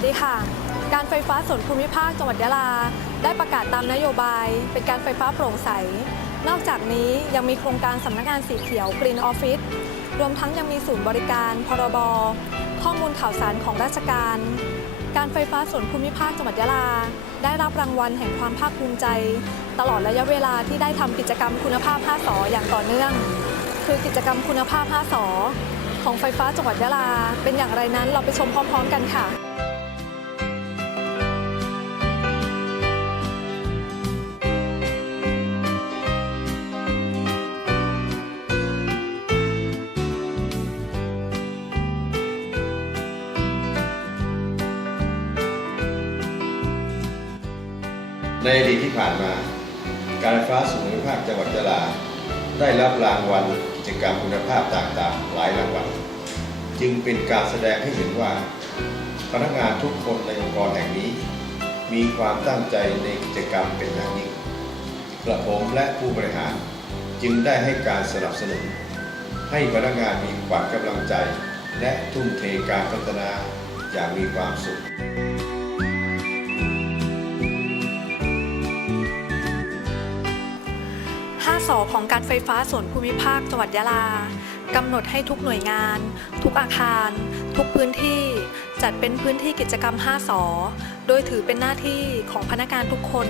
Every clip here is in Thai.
วัสดีค่ะ การไฟฟ้าส่วนภูมิภาคจังหวัดยะลา ได้ประกาศตามนโยบาย เป็นการไฟฟ้าโปร่งใส นอกจากนี้ยังมีโครงการสำนักงานสีเขียว Green Office รวมทั้งยังมีศูนย์บริการพรบข้อมูลข่าวสารของราชการ การไฟฟ้าส่วนภูมิภาคจังหวัดยะลา ได้รับรางวัลแห่งความภาคภูมิใจ ตลอดระยะเวลาที่ได้ทำกิจกรรมคุณภาพ 5สออย่างต่อเนื่อง คือกิจกรรมคุณภาพ 5สอของไฟฟ้าจังหวัดยะลา เป็นอย่างไรนั้นเราไปชมพร้อม ๆ กันค่ะ ในอดีตที่ผ่านมา การไฟฟ้าส่วนภูมิภาคจังหวัดยะลา ได้รับรางวัลกิจกรรมคุณภาพต่างๆ หลายรางวัล จึงเป็นการแสดงให้เห็นว่า พนักงานทุกคนในองค์กรแห่งนี้ มีความตั้งใจในกิจกรรมเป็นอย่างยิ่งกระผมและผู้บริหารจึงได้ให้การสนับสนุน ให้พนักงานมีขวัญกำลังใจ และทุ่มเทการพัฒนาอย่างมีความสุข สของการไฟฟ้าส่วนภูมิภาคจังหวัดยะลากำหนดให้ทุกหน่วยงาน ทุกอาคาร ทุกพื้นที่ จัดเป็นพื้นที่กิจกรรม 5 สอ โดยถือเป็นหน้าที่ของพนักงานทุกคน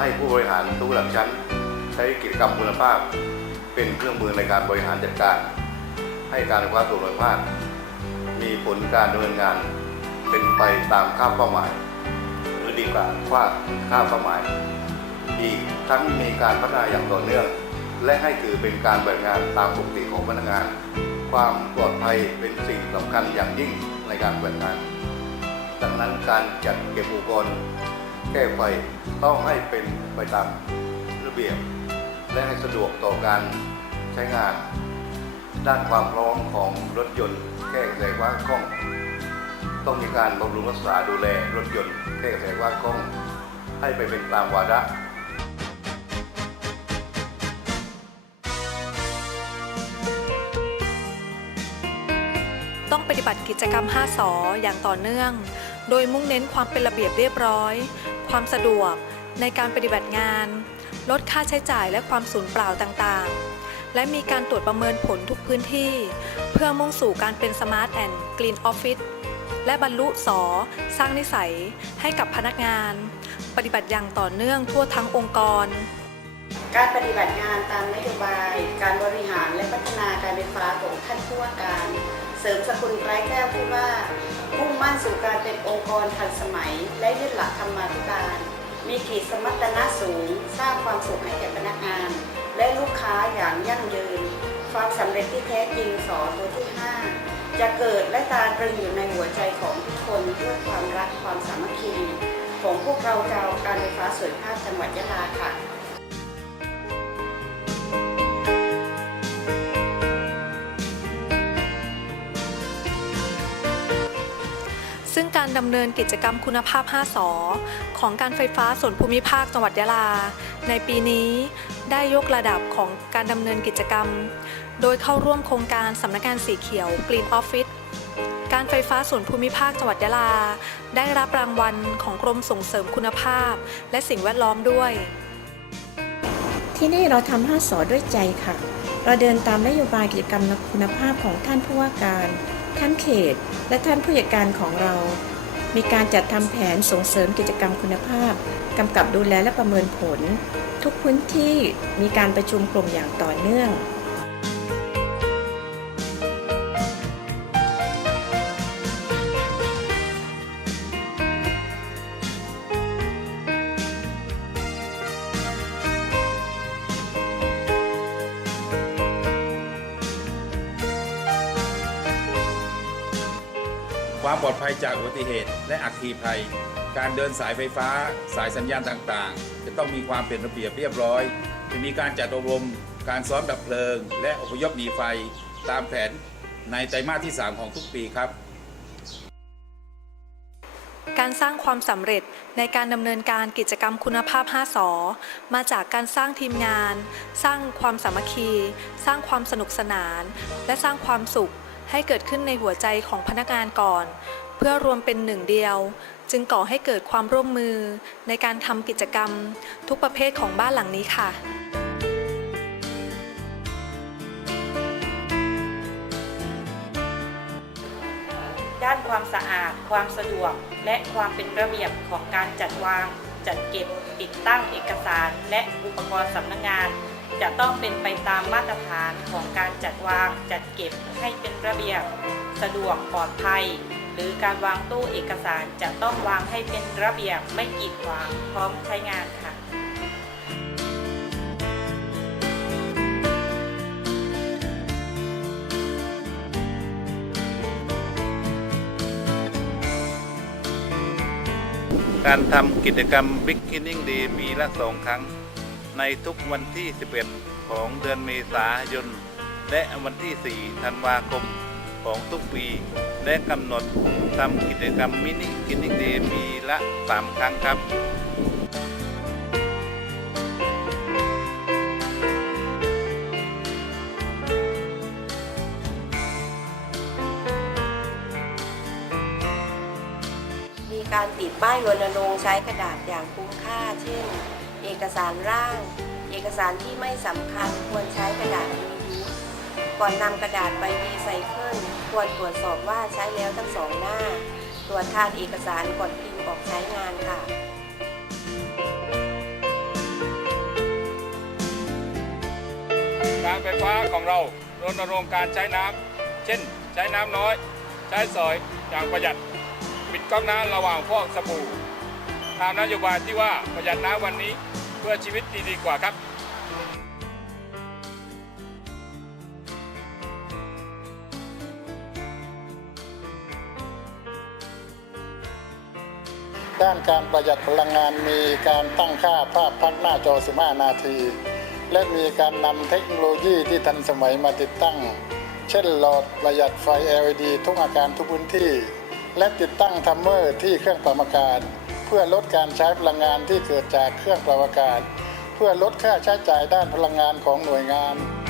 ให้ผู้บริหารทุกระดับชั้น ใช้กิจกรรมคุณภาพ เป็นเครื่องมือในการบริหารจัดการ ให้การไฟฟ้าส่วนภูมิภาคมีผลการดำเนินงาน เป็นไปตามค่าเป้าหมาย หรือดีกว่าว่าค่าเป้าหมาย อีกทั้งมีการพัฒนาอย่างต่อเนื่อง และให้ถือเป็นการบริงานตามปกติของพนักงาน ความปลอดภัยเป็นสิ่งสำคัญอย่างยิ่งในการบริงาน ดังนั้นการจัดเก็บอุปกรณ์แก้ไฟต้องให้เป็นไปตามระเบียบ และให้สะดวกต่อการใช้งาน ด้านความพร้อมของรถยนต์แก้ไขว่างคล่อง ต้องมีการบำรุงรักษาดูแลรถยนต์แก้ไขว่างคล่องให้ไปเป็นตามวาระต้องปฏิบัติกิจกรรม 5สออย่างต่อเนื่อง โดยมุ่งเน้นความเป็นระเบียบเรียบร้อย ความสะดวกในการปฏิบัติงาน ลดค่าใช้จ่ายและความสูญเปล่าต่างๆ และมีการตรวจประเมินผลทุกพื้นที่ เพื่อมุ่งสู่การเป็นสมาร์ทแอนด์กรีนออฟฟิศ และบรรลุสอสร้างนิสัยให้กับพนักงาน ปฏิบัติอย่างต่อเนื่องทั่วทั้งองค์กร การปฏิบัติงานตามนโยบาย การบริหารและพัฒนาการไฟฟ้าของท่านผู้ว่าการ เสริมสกุลไร้แก้วพูดว่ามุ่งมั่นสู่การเป็นองค์กรทันสมัย และยึดหลักธรรมาภิบาล มีขีดสมรรถนะสูง สร้างความสุขให้แก่พนักงาน และลูกค้าอย่างยั่งยืน ความสำเร็จที่แท้จริงสอตัวที่ 5 จะเกิดและตาตรึงอยู่ในหัวใจของทุกคนด้วยความรักความสามัคคี ของพวกเราชาวการไฟฟ้าส่วนภาคจังหวัดยะลาค่ะ ดำเนินกิจกรรมคุณภาพ 5สอของการไฟฟ้าส่วนภูมิภาคจังหวัดยะลา ในปีนี้ได้ยกระดับของการดำเนินกิจกรรม โดยเข้าร่วมโครงการสำนักงานสีเขียว Green Office การไฟฟ้าส่วนภูมิภาคจังหวัดยะลา ได้รับรางวัลของกรมส่งเสริมคุณภาพ และสิ่งแวดล้อมด้วย ที่นี่เราทำห้าสอด้วยใจค่ะ เราเดินตามนโยบายกิจกรรมคุณภาพของท่านผู้ว่าการ ท่านเขต และท่านผู้จัดการของเรา มีการจัดทำแผนส่งเสริมกิจกรรมคุณภาพกำกับดูแลและประเมินผล ทุกพื้นที่มีการประชุมกลุ่มอย่างต่อเนื่อง ความปลอดภัยจากอุบัติเหตุ และอัคคีภัย การเดินสายไฟฟ้า สายสัญญาณต่างๆ จะต้องมีความเป็นระเบียบเรียบร้อย จะมีการจัดอบรม การซ้อมดับเพลิง และอพยพหนีไฟ ตามแผนในไตรมาสที่ 3 ของทุกปีครับการสร้างความสำเร็จในการดำเนินการกิจกรรมคุณภาพ 5สอมาจากการสร้างทีมงาน สร้างความสามัคคี สร้างความสนุกสนาน และสร้างความสุข ให้เกิดขึ้นในหัวใจของพนักงานก่อน เพื่อรวมเป็นหนึ่งเดียว จึงก่อให้เกิดความร่วมมือในการทำกิจกรรม ทุกประเภทของบ้านหลังนี้ค่ะด้านความสะอาด ความสะดวก และความเป็นระเบียบของการจัดวาง จัดเก็บ ติดตั้งเอกสาร และอุปกรณ์สำนักงาน จะต้องเป็นไปตามมาตรฐานของการจัดวางจัดเก็บให้เป็นระเบียบ สะดวกปลอดภัย หรือการวางตู้เอกสารจะต้องวางให้เป็นระเบียบไม่กีดขวางพร้อมใช้งานค่ะการทำกิจกรรม Beginning Day ปีละสองครั้ง ในทุกวันที่ 11 ของเดือนเมษายน และวันที่ 4 ธันวาคมของทุกปี และกำหนดทำกิจกรรมมินิกินนิ่งเดย์ปีละ 3 ครั้งครับมีการติดป้ายรณรงค์ใช้กระดาษอย่างคุ้มค่า เช่น เอกสารร่าง เอกสารที่ไม่สำคัญควรใช้กระดาษรียูสก่อนนำกระดาษไปรีไซเคิลควรตรวจสอบว่าใช้แล้วทั้งสองหน้า ตรวจทานเอกสารก่อนพิมพ์ออกใช้งานค่ะการไฟฟ้าของเรารณรงค์การใช้น้ำ เช่น ใช้น้ำน้อย ใช้สอยอย่างประหยัด ปิดก๊อกน้ำระหว่างฟอกสบู่ตามนโยบายที่ว่าประหยัดน้ำวันนี้ เพื่อชีวิตดีๆกว่าครับด้านการประหยัดพลังงานมีการตั้งค่าภาพพักหน้าจอ 15 นาที และมีการนำเทคโนโลยีที่ทันสมัยมาติดตั้ง เช่นหลอดประหยัดไฟ LED ทุกอาการทุกพื้นที่ และติดตั้งทัมเมอร์ที่เครื่องปรับอากาศ พื่อลดการใช้พลังงานที่เกิดจากเครื่องปรับอากาศ เพื่อลดค่าใช้จ่ายด้านพลังงานของหน่วยงานด้าน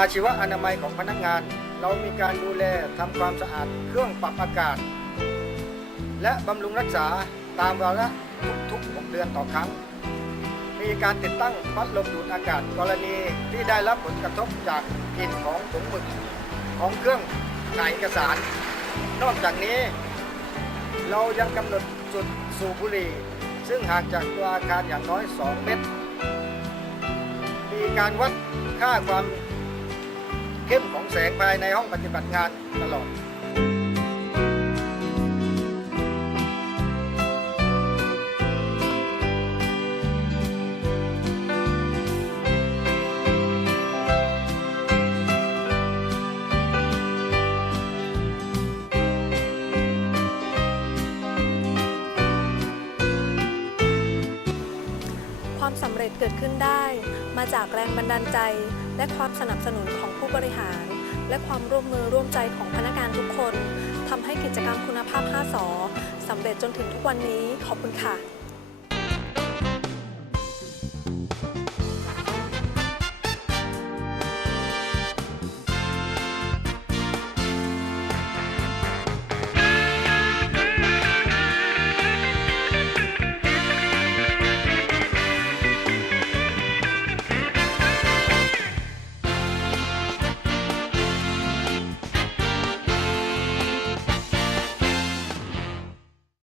อาชีวะอนามัยของพนักงาน เรามีการดูแลทำความสะอาดเครื่องปรับอากาศ และบำรุงรักษาตามวาระทุกๆ6เดือนต่อครั้ง มีการติดตั้งพัดลมดูดอากาศกรณีที่ได้รับผลกระทบจากกลิ่นของถุงหมึกของเครื่องถ่ายเอกสาร นอกจากนี้ เรายังกำหนดจุดสูบบุหรี่ซึ่งห่างจากตัวอาคารอย่างน้อย 2 เมตร มีการวัดค่าความ เข้มของแสงภายในห้องปฏิบัติงานตลอดความสำเร็จเกิดขึ้นได้ มาจากแรงบันดาลใจ และความสนับสนุนของผู้บริหาร และความร่วมมือร่วมใจของพนักงานทุกคนทำให้กิจกรรมคุณภาพ 5สอสำเร็จจนถึงทุกวันนี้ขอบคุณค่ะ